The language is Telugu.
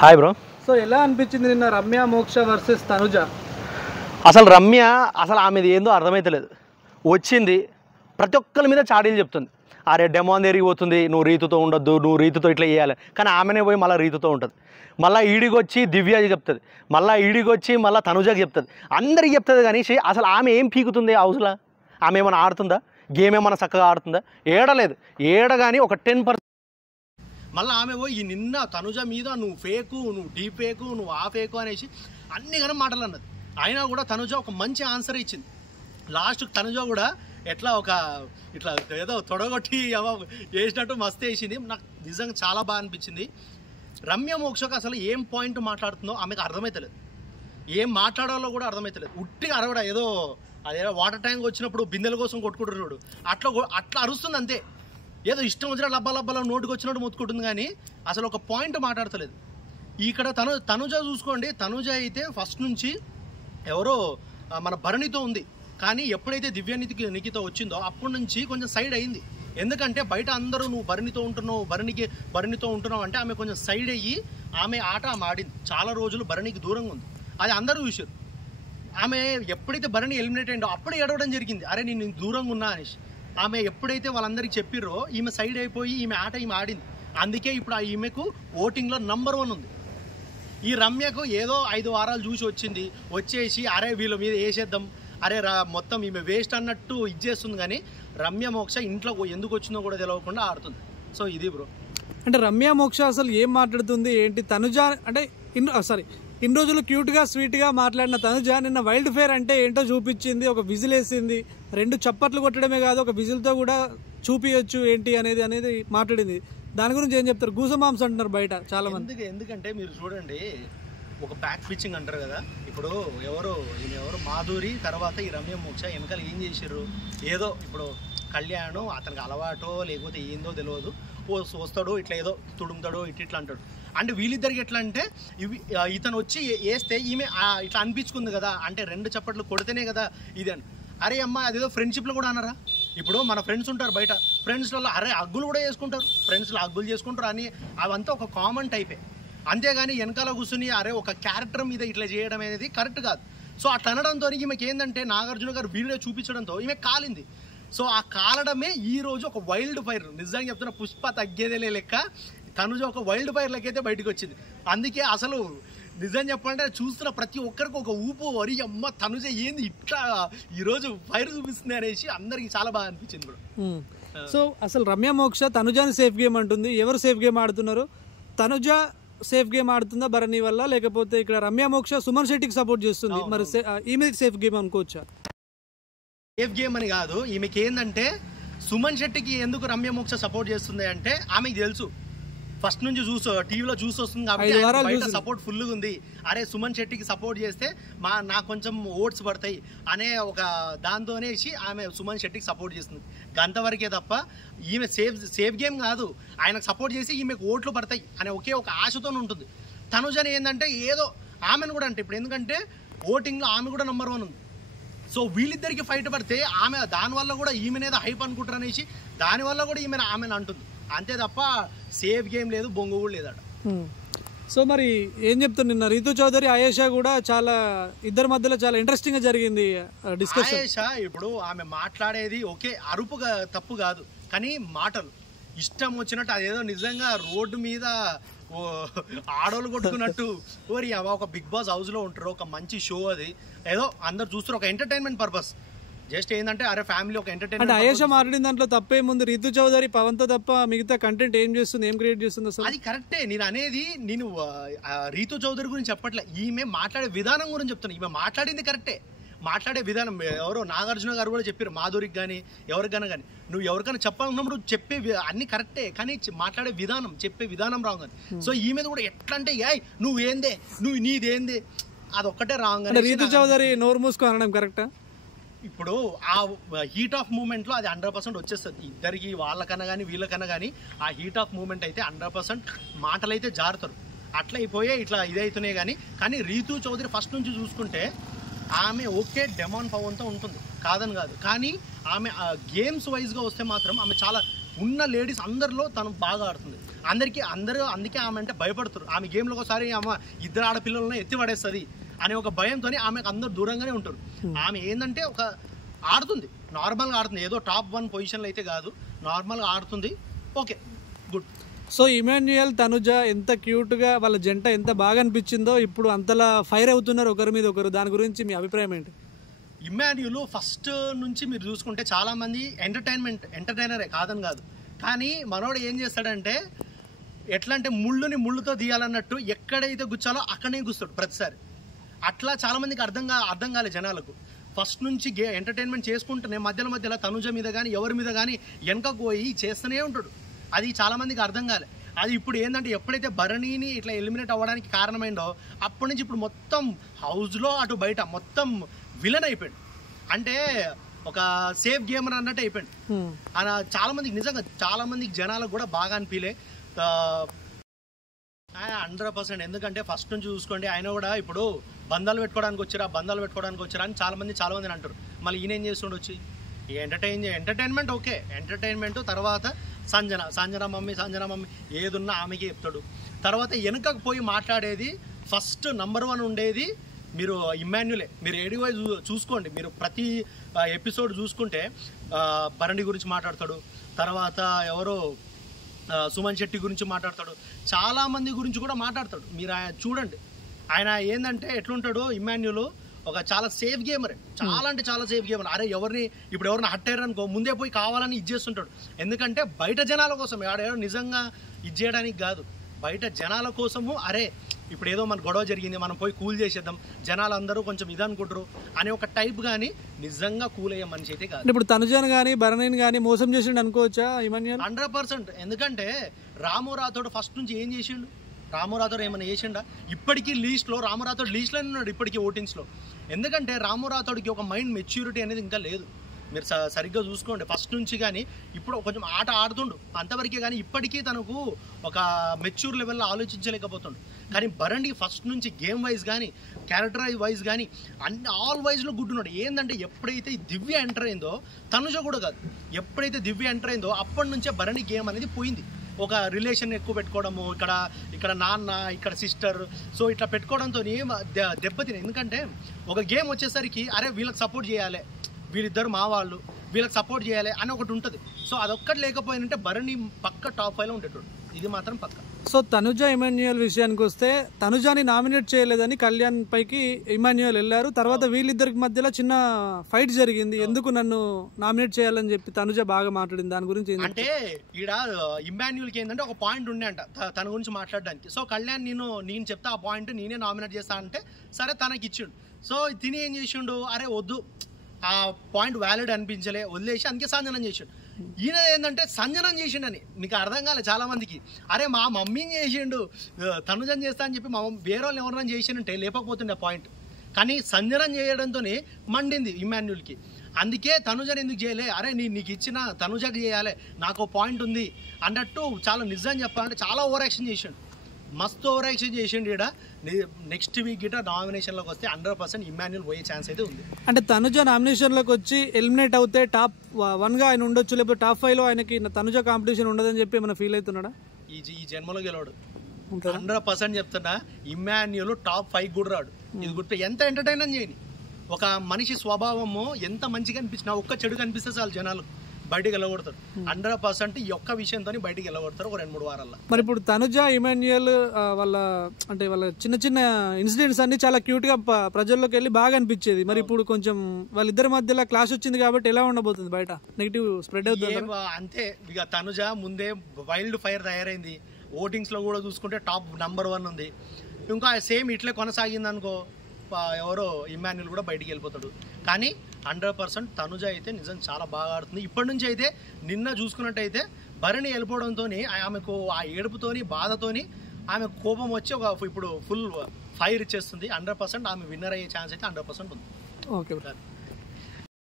Hi bro. సో ఎలా అనిపించింది నిన్న రమ్య మోక్ష వర్సెస్ తనుజ? అసలు రమ్య ఆమెది ఏందో అర్థమైతలేదు. వచ్చింది ప్రతి ఒక్కరి మీద చాడీలు చెప్తుంది. అరే డెమోన్ దగ్గరికి పోతుంది, నువ్వు రీతుతో ఉండొద్దు, నువ్వు రీతుతో ఇట్లా చేయాలి. కానీ ఆమెనే పోయి మళ్ళీ రీతుతో ఉంటుంది. మళ్ళీ ఈడికి వచ్చి దివ్యకి చెప్తుంది, మళ్ళీ ఈడికి వచ్చి మళ్ళీ తనుజకి చెప్తుంది, అందరికి చెప్తుంది. కానీ అసలు ఆమె ఏం పీకుతుంది హౌస్లో? ఆమె ఏమైనా ఆడుతుందా? గేమ్ ఏమైనా చక్కగా ఆడుతుందా? ఏడలేదు. ఏడగాని ఒక 10%. మళ్ళీ ఆమె పోయి నిన్న తనుజ మీద నువ్వు ఫేకు, నువ్వు డీ ఫేకు, నువ్వు ఆ ఫేకు అనేసి అన్ని గనం మాటలు అన్నది. అయినా కూడా తనుజ ఒక మంచి ఆన్సర్ ఇచ్చింది. లాస్ట్కి తనుజ కూడా ఎట్లా ఇట్లా ఏదో తొడగొట్టి వేసినట్టు మస్తు వేసింది. నాకు నిజంగా చాలా బాగా అనిపించింది. రమ్య మోక్షకు అసలు ఏం పాయింట్ మాట్లాడుతుందో ఆమెకు అర్థమవుతలేదు, ఏం మాట్లాడాలో కూడా అర్థమవుతలేదు. ఉట్టిగా అరవడ ఏదో అదేదో వాటర్ ట్యాంక్ వచ్చినప్పుడు బిందెల కోసం కొట్టుకుంటున్నాడు అట్లా అరుస్తుంది అంతే. ఏదో ఇష్టం వచ్చిన లబ్బల నోటుకు వచ్చినట్టు మొత్తుకుంటుంది, కానీ అసలు ఒక పాయింట్ మాట్లాడతలేదు. ఇక్కడ తనుజ చూసుకోండి. తనుజ అయితే ఫస్ట్ నుంచి ఎవరో మన భరణితో ఉంది, కానీ ఎప్పుడైతే నిఖితో వచ్చిందో అప్పటి నుంచి కొంచెం సైడ్ అయింది. ఎందుకంటే బయట అందరూ నువ్వు భరణితో ఉంటున్నావు అంటే ఆమె కొంచెం సైడ్ అయ్యి ఆమె ఆట ఆడింది. చాలా రోజులు భరణికి దూరంగా ఉంది, అది అందరూ చూశారు. ఆమె ఎప్పుడైతే భరణి ఎలిమినేట్ అయిందో అప్పుడే ఏడవడం జరిగింది, అరే నేను దూరంగా ఉన్నా అనేసి. ఆమె ఎప్పుడైతే వాళ్ళందరికీ చెప్పిర్రో ఈమె సైడ్ అయిపోయి ఈమె ఆడింది. అందుకే ఇప్పుడు ఈమెకు ఓటింగ్లో నంబర్ 1 ఉంది. ఈ రమ్యకు ఏదో 5 వారాలు చూసి వచ్చేసి అరే వీళ్ళ మీద వేసేద్దాం, అరే మొత్తం ఈమె వేస్ట్ అన్నట్టు ఇచ్చేస్తుంది. కానీ రమ్య మోక్ష ఇంట్లో ఎందుకు వచ్చిందో కూడా తెలియకుండా ఆడుతుంది. సో ఇది బ్రో. అంటే రమ్య మోక్ష అసలు ఏం మాట్లాడుతుంది ఏంటి? తనుజ అంటే ఇన్ని రోజులు క్యూట్గా స్వీట్గా మాట్లాడిన తనుజ నిన్న వైల్డ్ ఫైర్ అంటే ఏంటో చూపించింది. ఒక విజిల్ వేసింది, 2 చప్పట్లు కొట్టడమే కాదు ఒక విజిల్తో కూడా చూపించచ్చు ఏంటి అనేది మాట్లాడింది. దాని గురించి ఏం చెప్తారు? గూసమాంస్ అంటున్నారు బయట చాలా మంది. ఎందుకంటే మీరు చూడండి, ఒక బ్యాక్ పిచ్చింగ్ అంటారు కదా. ఇప్పుడు ఎవరు మాధురి తర్వాత ఈ రమ్య మోక్ష వెనకాల ఏం చేశారు? ఏదో ఇప్పుడు కళ్యాణ్ అతనికి అలవాటో లేకపోతే ఏందో తెలియదు, వస్తాడు ఇట్లా ఏదో తుడుముతాడు ఇట్లా అంటాడు. అంటే వీళ్ళిద్దరికి ఎట్లా అంటే ఇతను వచ్చి వేస్తే ఈమె ఇట్లా అనిపించుకుంది కదా, అంటే 2 చప్పట్లు కొడితేనే కదా ఇది అని. అరే అమ్మ అదేదో ఫ్రెండ్షిప్లో కూడా అన్నారా? ఇప్పుడు మన ఫ్రెండ్స్ ఉంటారు బయట, ఫ్రెండ్స్లలో అరే అగ్గులు కూడా చేసుకుంటారు, ఫ్రెండ్స్లో అగ్గులు చేసుకుంటారు అని అవంతా ఒక కామన్ టైపే. అంతేగాని వెనకాల కూర్చుని అరే ఒక క్యారెక్టర్ మీద ఇట్లా చేయడం అనేది కరెక్ట్ కాదు. సో అట్లా అనడంతో ఈమెకి ఏంటంటే నాగార్జున గారు వీడియో చూపించడంతో ఈమె కాలింది. సో ఆ కాలడమే ఈరోజు ఒక వైల్డ్ ఫైర్. నిజంగా చెప్తున్నా, పుష్ప తగ్గేదేలే లెక్క తనుజ ఒక వైల్డ్ ఫైర్ లెక్కైతే బయటకు వచ్చింది. అందుకే అసలు నిజం చెప్పాలంటే చూస్తున్న ప్రతి ఒక్కరికి ఒక ఊపు, వరి అమ్మ తనుజ ఏంది ఇట్లా ఈరోజు ఫైర్ చూపిస్తుంది అనేసి అందరికి చాలా బాగా అనిపించింది కూడా. సో అసలు రమ్య మోక్ష తనుజాని సేఫ్ గేమ్ అంటుంది. ఎవరు సేఫ్ గేమ్ ఆడుతున్నారు? తనుజ సేఫ్ గేమ్ ఆడుతుందా భరణి వల్ల, లేకపోతే ఇక్కడ రమ్య మోక్ష సుమన్ శెట్టికి సపోర్ట్ చేస్తుంది? మరి ఈమె సేఫ్ గేమ్ అనుకోవచ్చా? సేఫ్ గేమ్ అని కాదు, ఈమెకి ఏంటంటే సుమన్ శెట్టికి ఎందుకు రమ్య మోక్ష సపోర్ట్ చేస్తుంది అంటే ఆమెకి తెలుసు, ఫస్ట్ నుంచి టీవీలో చూసి వస్తుంది కాబట్టి సపోర్ట్ ఫుల్గా ఉంది. అరే సుమన్ శెట్టికి సపోర్ట్ చేస్తే నాకు కొంచెం ఓట్స్ పడతాయి అనే ఒక దాంతోనే ఆమె సుమన్ శెట్టికి సపోర్ట్ చేస్తుంది. అంతవరకే తప్ప ఈమె సేఫ్ గేమ్ కాదు. ఆయనకు సపోర్ట్ చేసి ఈమెకు ఓట్లు పడతాయి అనే ఒక ఆశతోనే ఉంటుంది. తనుజని ఏంటంటే ఏదో ఆమెను కూడా అంటే ఇప్పుడు ఎందుకంటే ఓటింగ్లో ఆమె కూడా నంబర్ 1 ఉంది. సో వీళ్ళిద్దరికి ఫైట్ పడితే ఆమె దానివల్ల కూడా ఈమెనేదో హైప్ అనుకుంటారు అనేసి దానివల్ల కూడా ఆమెను అంటుంది. అంతే తప్ప సేఫ్ గేమ్ లేదు, బొంగు కూడా లేదట. సో మరి ఏం చెప్తారు? నిన్న రీతు చౌదరి ఆయేషా కూడా చాలా ఇద్దరి మధ్యలో చాలా ఇంట్రెస్టింగ్ గా జరిగింది డిస్కషన్. ఆయేషా ఇప్పుడు ఆమె మాట్లాడేది ఓకే, అరుపుగా తప్పు కాదు, కానీ మాటలు ఇష్టం వచ్చినట్టు అదేదో నిజంగా రోడ్డు మీద ఆడోళ్ళు కొట్టుకున్నట్టు ఓరి ఒక బిగ్ బాస్ హౌస్ లో ఉంటారు, ఒక మంచి షో అది, ఏదో అందరు చూస్తారు, ఒక ఎంటర్టైన్మెంట్ పర్పస్. జస్ట్ ఏంటంటే అరే ఫ్యామిలీ ఒక ఎంటర్టైన్మెంట్. అంటే ఆయేషా మాట్లాడిన దాంట్లో తప్పేముంది? రీతు చౌదరి పవన్ తో తప్ప మిగతా కంటెంట్ ఏం చేస్తుంది, ఏం క్రియేట్ చేస్తుంది అసలు? అది కరెక్టే. నేను రీతు చౌదరి గురించి చెప్పట్లే, ఈమె మాట్లాడే విధానం గురించి చెప్తాను. ఈమె మాట్లాడింది కరెక్టే, మాట్లాడే విధానం ఎవరో నాగార్జున గారు కూడా చెప్పారు, మాధురికి కానీ ఎవరికైనా కానీ నువ్వు ఎవరికైనా చెప్పాలన్నప్పుడు చెప్పే అన్ని కరెక్టే, కానీ మాట్లాడే విధానం చెప్పే విధానం రాంగ్ అని. సో ఈ మీద కూడా ఎట్లా అంటే నువ్వేందే నీదేందే అదొక్కటే రాంగ్ అని. రీతు చౌదరి నోరు మూసుకొని అనడం కరెక్టా? ఇప్పుడు ఆ హీట్ ఆఫ్ మూమెంట్లో అది 100% వచ్చేస్తుంది. ఇద్దరికి వాళ్ళకన్నా కానీ వీళ్ళకన్నా కానీ ఆ హీట్ ఆఫ్ మూమెంట్ అయితే 100% మాటలు అయితే జారుతారు. అట్లా అయిపోయే ఇట్లా ఇదవుతున్నాయి. కానీ రీతు చౌదరి ఫస్ట్ నుంచి చూసుకుంటే ఆమె ఓకే డెమాన్ పవన్తో ఉంటుంది, కాదని కాదు, కానీ ఆమె గేమ్స్ వైజ్గా వస్తే మాత్రం ఆమె చాలా ఉన్న లేడీస్ అందరిలో తను బాగా ఆడుతుంది. అందుకే ఆమె అంటే భయపడుతారు. ఆమె గేమ్లో ఒకసారి ఆమె ఇద్దరు ఆడపిల్లలను ఎత్తి పడేస్తుంది అనే ఒక భయంతో ఆమెకు అందరు దూరంగానే ఉంటారు. ఆమె ఏంటంటే ఒక ఆడుతుంది, నార్మల్గా ఆడుతుంది, ఏదో టాప్ 1 పొజిషన్లో అయితే కాదు, నార్మల్గా ఆడుతుంది. Okay, good. So Emmanuel Tanuja ఎంత క్యూట్గా వాళ్ళ జంట ఎంత బాగా అనిపించిందో, ఇప్పుడు అంతలా ఫైర్ అవుతున్నారు ఒకరి మీద ఒకరు. దాని గురించి మీ అభిప్రాయం ఏంటి? ఇమాన్యుల్ ఫస్ట్ నుంచి మీరు చూసుకుంటే చాలామంది ఎంటర్టైనరే కాదని కాదు, కానీ మనోడు ఏం చేస్తాడంటే ఎట్లా అంటే ముళ్ళుతో తీయాలన్నట్టు ఎక్కడైతే గుచ్చాలో అక్కడనే గుస్తాడు ప్రతిసారి. అట్లా చాలామందికి అర్థం కాలే జనాలకు. ఫస్ట్ నుంచి ఎంటర్టైన్మెంట్ చేసుకుంటూనే మధ్యలో తనుజ మీద కానీ ఎవరి మీద కానీ వెనకకు పోయి చేస్తూనే ఉంటాడు. అది చాలామందికి అర్థం కాలే. అది ఇప్పుడు ఏంటంటే ఎప్పుడైతే భరణిని ఇట్లా ఎలిమినేట్ అవ్వడానికి కారణమైందో అప్పటి నుంచి ఇప్పుడు మొత్తం హౌస్లో అటు బయట మొత్తం విలన్ అయిపోయాడు. అంటే ఒక సేఫ్ గేమర్ అన్నట్టు అయిపోయాడు. ఆయన చాలామందికి జనాలకు కూడా బాగా అనిపించలే 100%. ఎందుకంటే ఫస్ట్ నుంచి చూసుకోండి, ఆయన కూడా ఇప్పుడు బంధాలు పెట్టుకోవడానికి వచ్చారా అని చాలామంది అంటారు. మళ్ళీ ఈయన ఏం చేస్తుండే వచ్చి ఎంటర్టైన్మెంట్ ఓకే, ఎంటర్టైన్మెంట్ తర్వాత సంజన మమ్మీ ఏదున్నా ఆమెకి చెప్తాడు. తర్వాత వెనుకకు పోయి మాట్లాడేది ఫస్ట్ నంబర్ 1 ఉండేది మీరు ఇమాన్యులే. మీరు ఏడివై చూసుకోండి, మీరు ప్రతి ఎపిసోడ్ చూసుకుంటే భరణి గురించి మాట్లాడతాడు, తర్వాత ఎవరో సుమన్ శెట్టి గురించి మాట్లాడతాడు, చాలామంది గురించి కూడా మాట్లాడతాడు. మీరు ఆయన చూడండి, ఆయన ఏంటంటే ఎట్లుంటాడు ఇమాన్యుల్ ఒక చాలా సేఫ్ గేమర్, చాలా సేఫ్ గేమర్. అరే ఎవరిని హట్ అయ్యారనుకో ముందే పోయి కావాలని ఇచ్చేస్తుంటాడు. ఎందుకంటే బయట జనాల కోసం ఆడేదో నిజంగా ఇచ్చేయడానికి కాదు, బయట జనాల కోసము. అరే ఇప్పుడు ఏదో మన గొడవ జరిగింది, మనం పోయి కూల్ చేసేద్దాం, జనాలు అందరూ కొంచెం ఇదనుకుంటారు అనే ఒక టైప్. కానీ నిజంగా కూల్ అయ్యే మనిషి అయితే కాదు. ఇప్పుడు తనుజను కానీ భరణిని కానీ మోసం చేసిండు అనుకోవచ్చా ఇమాన్యుయల్? 100%. ఎందుకంటే రాము రాథోడ్ ఫస్ట్ నుంచి ఏం చేసిండు? రాము రాథోడ్ ఏమైనా చేసిండా? ఇప్పటికీ రాము రాథోడ్ లీస్ట్లోనే ఉన్నాడు ఇప్పటికీ ఓటింగ్స్లో. ఎందుకంటే రాము రాథోడ్కి ఒక మైండ్ మెచ్యూరిటీ అనేది ఇంకా లేదు. మీరు సరిగ్గా చూసుకోండి, ఫస్ట్ నుంచి కానీ ఇప్పుడు కొంచెం ఆట ఆడుతుండు అంతవరకే, కానీ ఇప్పటికీ తనకు ఒక మెచ్యూర్ లెవెల్లో ఆలోచించలేకపోతుండు. కానీ భరణి ఫస్ట్ నుంచి గేమ్ వైజ్ కానీ క్యారెక్టర్ వైజ్ కానీ ఆల్ వైజ్లో గుడ్ ఉన్నాడు. ఏంటంటే ఎప్పుడైతే దివ్య ఎంటర్ అయిందో, తనుజ కూడా కాదు, ఎప్పుడైతే దివ్య ఎంటర్ అయిందో అప్పటి నుంచే భరణి గేమ్ అనేది పోయింది. ఒక రిలేషన్ ఎక్కువ పెట్టుకోవడము, ఇక్కడ నాన్న, ఇక్కడ సిస్టర్, సో ఇట్లా పెట్టుకోవడంతో దెబ్బతిని. ఎందుకంటే ఒక గేమ్ వచ్చేసరికి అరే వీళ్ళకి సపోర్ట్ చేయాలి, వీళ్ళిద్దరు మా వాళ్ళు, వీళ్ళకి సపోర్ట్ చేయాలి అని ఒకటి ఉంటుంది. సో అదొక్కటి లేకపోయినంటే భరణి పక్క టాప్ 5లో ఉండేటోడు, ఇది మాత్రం పక్క. సో తనుజ ఇమాన్యుయల్ విషయానికి వస్తే, తనుజాని నామినేట్ చేయలేదని కళ్యాణ్ పైకి ఇమాన్యుయల్ వెళ్ళారు. తర్వాత వీళ్ళిద్దరికి మధ్యలో చిన్న ఫైట్ జరిగింది, ఎందుకు నన్ను నామినేట్ చేయాలని చెప్పి తనుజ బాగా మాట్లాడింది. దాని గురించి అంటే ఈడ ఇమాన్యుయల్కి ఏంటంటే ఒక పాయింట్ ఉండే అంట తన గురించి మాట్లాడడానికి. సో కళ్యాణ్ నేను చెప్తా ఆ పాయింట్ నేనే నామినేట్ చేస్తా అంటే సరే తనకి ఇచ్చిండు. సో తిని ఏం చేసిండు, అరే వద్దు ఆ పాయింట్ వ్యాలిడ్ అనిపించలే, వదిలేసి అందుకే సంజనం చేసిండు. ఈయన ఏంటంటే సంజనం చేసిండని మీకు అర్థం కాలే చాలా మందికి. అరే మా మమ్మీని చేసిండు, తనుజన్ చేస్తా అని చెప్పి మా వేరే వాళ్ళని ఎవరైనా చేసిండంటే లేకపోతుండే పాయింట్. కానీ సంజనం చేయడంతోనే మండింది ఇమాన్యుల్కి. అందుకే తనుజని ఎందుకు చేయలే, అరే నీకు ఇచ్చిన తనుజకి చేయాలి, నాకు పాయింట్ ఉంది అన్నట్టు చాలా నిజం చెప్పాలంటే చాలా ఓవర్ యాక్షన్ చేసిండు, మస్తు ఓవర్ యాక్షన్ చేసిండు. ఇక్కడ నెక్స్ట్ వీక్ గిట నామినేషన్లోకి వస్తే 100% ఇమాన్యుల్ పోయే ఛాన్స్ అయితే ఉంది. అంటే తనుజ నామినేషన్లోకి వచ్చి ఎలిమినేట్ అవుతే టాప్ 1గా ఆయన ఉండొచ్చు, లేకపోతే టాప్ 5లో ఆయనకి తనుజ కాంపిటీషన్ ఉండదని చెప్పి ఏమైనా ఫీల్ అవుతున్నాడా? ఈ జన్మలో గెలవాడు 100% చెప్తున్నా. ఇమాన్యుల్ టాప్ 5 కూడా రాడు. ఇది గుర్తు, ఎంత ఎంటర్టైన్ చేయని ఒక మనిషి స్వభావము ఎంత మంచిగా అనిపించినా ఒక్క చెడు కనిపిస్తే చాలు జనాలు బయటికి వెళ్ళగొడతారు. 100% ఈ ఒక్క విషయంతో బయటికి వెళ్ళగొడతారు ఒక 2-3 వారాల్లో. మరి ఇప్పుడు తనుజ ఇమాన్యుయల్ వాళ్ళ చిన్న ఇన్సిడెంట్స్ అన్ని చాలా క్యూట్ గా ప్రజల్లోకి వెళ్ళి బాగా అనిపించేది. మరి ఇప్పుడు కొంచెం వాళ్ళిద్దరి మధ్యలో క్లాష్ వచ్చింది కాబట్టి ఎలా ఉండబోతుంది, బయట నెగిటివ్ స్ప్రెడ్ అవుతుంది అంతే. ఇక తనుజ ముందే వైల్డ్ ఫైర్ తయారైంది, ఓటింగ్స్ లో కూడా చూసుకుంటే టాప్ నంబర్ 1 ఉంది. ఇంకా సేమ్ ఇట్లే కొనసాగింది అనుకో, ఎవరో ఇమాన్యుల్ కూడా బయటికి వెళ్ళిపోతాడు. కానీ 100% తనుజ అయితే నిజం చాలా బాగా ఆడుతుంది. ఇప్పటి నుంచి అయితే నిన్న చూసుకున్నట్టయితే భరణి వెళ్ళిపోవడంతో ఆమెకు ఆ ఏడుపుతోని బాధతోని ఆమె కోపం వచ్చి ఇప్పుడు ఫుల్ ఫైర్ ఇచ్చేస్తుంది. 100% ఆమె విన్నర్ అయ్యే ఛాన్స్ అయితే 100% ఉంది. ఓకే.